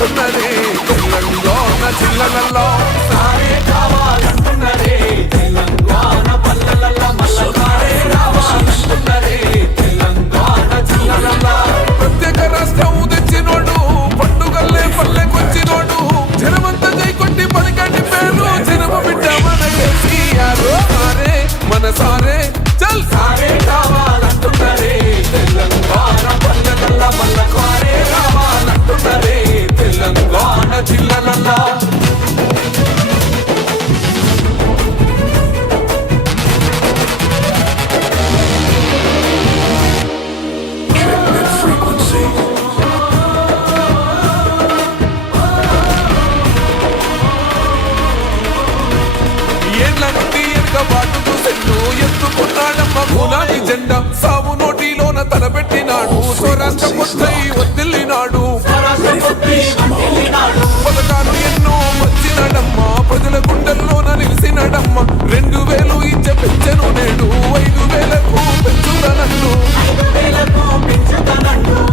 కావాలంటున్నదే తెలంగాణ జిల్లలలో సారే కావాలంటున్నదే తెలంగాణ పల్లెలల్ల మల్ల సారే రావాలంటున్నదే తెలంగాణ జిల్లలల్ల ప్రత్యేక రాష్ట్రం తెచ్చినోడు పండుగల్లే పల్లెకొచ్చినోడు జనమంతా జై కొట్టి పలికండి పేరు జనమ బిడ్డ మన కేసీఆర్ సారే మన సారే చల్ సారే కావాలంటున్నదే తెలంగాణ పల్లెలల్ల మల్ల సారే రావాలంటున్నదే తెలంగాణ జిల్లలల్ల బాటుకు సెల్లు ఎత్తుకున్నాడమ్మ గులాబీ జెండా సాగు నోటిలోన తలపెట్టినాడు స్వరాష్ట్ర పొత్తై ఒత్తిల్లినాడు పథకాలు ఎన్నో వచ్చినాడమ్మ ప్రజల గుండెల్లోన నిలిసినాడమ్మ 2000 ఇచ్చే పెంచెను నేడు 5000కు పెంచుతానండు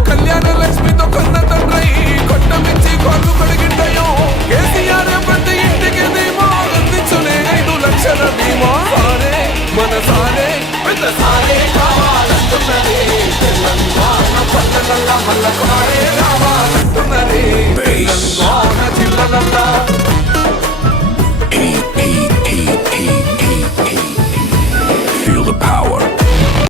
కళ్యాణ లక్ష్మితో కన్న తండ్రై కొట్టమిచ్చి కాళ్ళు కడిగిండయో కేసీఆర్ ప్రతి ఇంటికి ధీమా అందించునే 5 లక్షల బీమా సారే మన సారే పెద్ద సారే కావాలంటున్నదే తెలంగాణ పల్లెలల్ల మల్ల సారే రావాలంటున్నదే తెలంగాణ జిల్లలల్ల Feel the power.